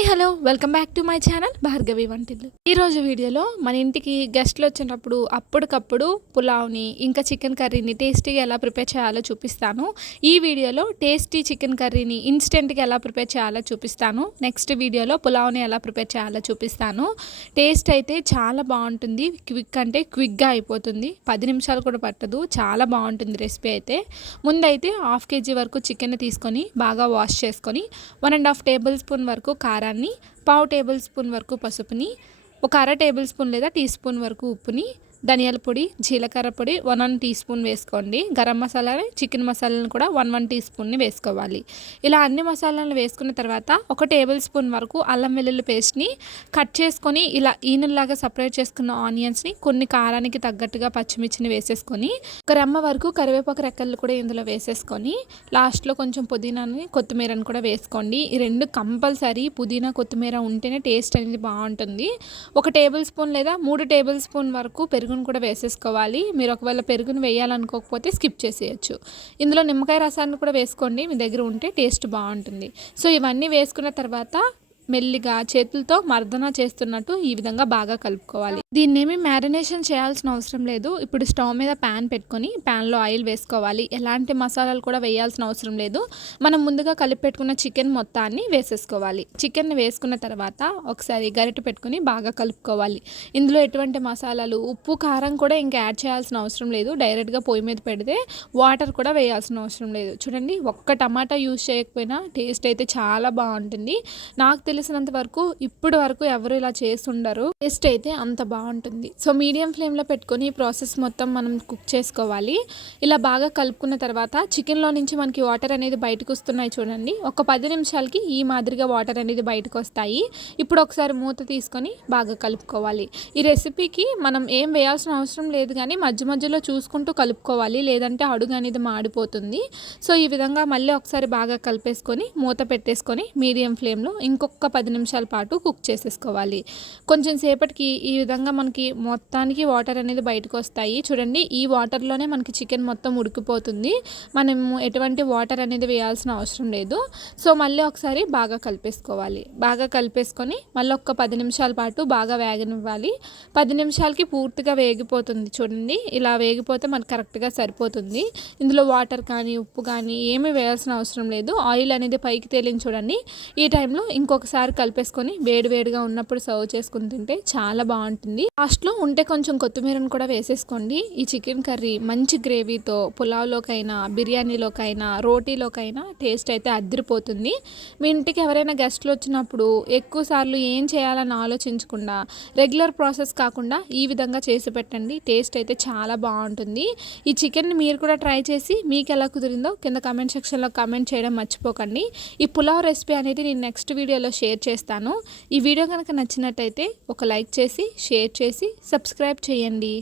Hi hello. Welcome back to my channel Bhargavi Vantillu. ఈరోజు వీడియోలో మన ఇంటికి గెస్ట్లు వచ్చినప్పుడు అప్పటికప్పుడు పులావ్ని ఇంకా చికెన్ కర్రీని టేస్టీగా ఎలా ప్రిపేర్ చేయాలో చూపిస్తాను. ఈ వీడియోలో టేస్టీ చికెన్ కర్రీని ఇన్స్టెంట్గా ఎలా ప్రిపేర్ చేయాలో చూపిస్తాను. నెక్స్ట్ వీడియోలో పులావ్ని ఎలా ప్రిపేర్ చేయాలో చూపిస్తాను. టేస్ట్ అయితే చాలా బాగుంటుంది. క్విక్ అంటే క్విక్గా అయిపోతుంది. పది నిమిషాలు కూడా పట్టదు. చాలా బాగుంటుంది రెసిపీ అయితే. ముందైతే హాఫ్ కేజీ వరకు చికెన్ తీసుకొని బాగా వాష్ చేసుకొని one and half tablespoon వరకు కారాన్ని పావు టేబుల్ స్పూన్ వరకు పసుపుని ఒక అర టేబుల్ స్పూన్ లేదా టీ స్పూన్ వరకు ఉప్పుని ధనియాల పొడి జీలకర్ర పొడి వన్ వన్ టీ స్పూన్ వేసుకోండి. గరం మసాలాని చికెన్ మసాలాని కూడా వన్ వన్ టీ స్పూన్ని వేసుకోవాలి. ఇలా అన్ని మసాలాలు వేసుకున్న తర్వాత ఒక టేబుల్ స్పూన్ వరకు అల్లం వెల్లుల్లి పేస్ట్ని కట్ చేసుకొని ఇలా ఈనుల్లాగా సపరేట్ చేసుకున్న ఆనియన్స్ని కొన్ని కారానికి తగ్గట్టుగా పచ్చిమిర్చిని వేసేసుకొని ఒక రెమ్మ వరకు కరివేపాకు రెక్కలు కూడా ఇందులో వేసేసుకొని లాస్ట్లో కొంచెం పుదీనాని కొత్తిమీరని కూడా వేసుకోండి. ఈ రెండు కంపల్సరీ పుదీనా కొత్తిమీర ఉంటేనే టేస్ట్ అనేది బాగుంటుంది. ఒక టేబుల్ స్పూన్ లేదా మూడు టేబుల్ స్పూన్ వరకు పెరుగు పెరుగును కూడా వేసేసుకోవాలి. మీరు ఒకవేళ పెరుగును వేయాలనుకోకపోతే స్కిప్ చేసేయచ్చు. ఇందులో నిమ్మకాయ రసాన్ని కూడా వేసుకోండి. మీ దగ్గర ఉంటే టేస్ట్ బాగుంటుంది. సో ఇవన్నీ వేసుకున్న తర్వాత మెల్లిగా చేతులతో మర్దన చేస్తున్నట్టు ఈ విధంగా బాగా కలుపుకోవాలి. దీన్నేమి మ్యారినేషన్ చేయాల్సిన అవసరం లేదు. ఇప్పుడు స్టవ్ మీద ప్యాన్ పెట్టుకొని ప్యాన్లో ఆయిల్ వేసుకోవాలి. ఎలాంటి మసాలాలు కూడా వేయాల్సిన అవసరం లేదు. మనం ముందుగా కలిపి పెట్టుకున్న చికెన్ మొత్తాన్ని వేసేసుకోవాలి. చికెన్ వేసుకున్న తర్వాత ఒకసారి గరిటె పెట్టుకొని బాగా కలుపుకోవాలి. ఇందులో ఎటువంటి మసాలాలు ఉప్పు కారం కూడా ఇంకా యాడ్ చేయాల్సిన అవసరం లేదు. డైరెక్ట్గా పొయ్యి మీద పెడితే వాటర్ కూడా వేయాల్సిన అవసరం లేదు. చూడండి ఒక్క టమాటా యూజ్ చేయకపోయినా టేస్ట్ అయితే చాలా బాగుంటుంది. నాకు తెలిసినంత వరకు ఇప్పుడు వరకు ఎవరు ఇలా చేస్తుండరు. టేస్ట్ అయితే అంత బాగుంటుంది బాగుంటుంది. సో మీడియం ఫ్లేమ్లో పెట్టుకొని ఈ ప్రాసెస్ మొత్తం మనం కుక్ చేసుకోవాలి. ఇలా బాగా కలుపుకున్న తర్వాత చికెన్లో నుంచి మనకి వాటర్ అనేది బయటకు వస్తున్నాయి చూడండి. ఒక పది నిమిషాలకి ఈ మాదిరిగా వాటర్ అనేది బయటకు వస్తాయి. ఇప్పుడు ఒకసారి మూత తీసుకొని బాగా కలుపుకోవాలి. ఈ రెసిపీకి మనం ఏం వేయాల్సిన అవసరం లేదు కానీ మధ్య మధ్యలో చూసుకుంటూ కలుపుకోవాలి. లేదంటే అడుగు అనేది మాడిపోతుంది. సో ఈ విధంగా మళ్ళీ ఒకసారి బాగా కలిపేసుకొని మూత పెట్టేసుకొని మీడియం ఫ్లేమ్లో ఇంకొక పది నిమిషాల పాటు కుక్ చేసేసుకోవాలి. కొంచెం సేపటికి ఈ విధంగా మనకి మొత్తానికి వాటర్ అనేది బయటకు వస్తాయి. చూడండి ఈ వాటర్లోనే మనకి చికెన్ మొత్తం ఉడికిపోతుంది. మనము ఎటువంటి వాటర్ అనేది వేయాల్సిన అవసరం లేదు. సో మళ్ళీ ఒకసారి బాగా కలిపేసుకోవాలి. బాగా కలిపేసుకొని మళ్ళీ ఒక పది నిమిషాల పాటు బాగా వేగనివ్వాలి. పది నిమిషాలకి పూర్తిగా వేగిపోతుంది చూడండి. ఇలా వేగిపోతే మనకు కరెక్ట్గా సరిపోతుంది. ఇందులో వాటర్ కానీ ఉప్పు కానీ ఏమీ వేయాల్సిన అవసరం లేదు. ఆయిల్ అనేది పైకి తేలింది చూడండి. ఈ టైంలో ఇంకొకసారి కలిపేసుకొని వేడి వేడిగా ఉన్నప్పుడు సర్వ్ చేసుకుని తింటే చాలా బాగుంటుంది. లాస్ట్లో ఉంటే కొంచెం కొత్తిమీరను కూడా వేసేసుకోండి. ఈ చికెన్ కర్రీ మంచి గ్రేవీతో పులావ్లోకైనా బిర్యానీలోకైనా రోటీలోకైనా టేస్ట్ అయితే అద్దరిపోతుంది. మీ ఇంటికి ఎవరైనా గెస్ట్లు వచ్చినప్పుడు ఎక్కువ సార్లు ఏం చేయాలని ఆలోచించకుండా రెగ్యులర్ ప్రాసెస్ కాకుండా ఈ విధంగా చేసి పెట్టండి. టేస్ట్ అయితే చాలా బాగుంటుంది. ఈ చికెన్ని మీరు కూడా ట్రై చేసి మీకు ఎలా కుదిరిందో కింద కమెంట్ సెక్షన్లో కమెంట్ చేయడం మర్చిపోకండి. ఈ పులావ్ రెసిపీ అనేది నేను నెక్స్ట్ వీడియోలో షేర్ చేస్తాను. ఈ వీడియో కనుక నచ్చినట్టయితే ఒక లైక్ చేసి షేర్ షేర్ చేసి సబ్స్క్రైబ్ చేయండి.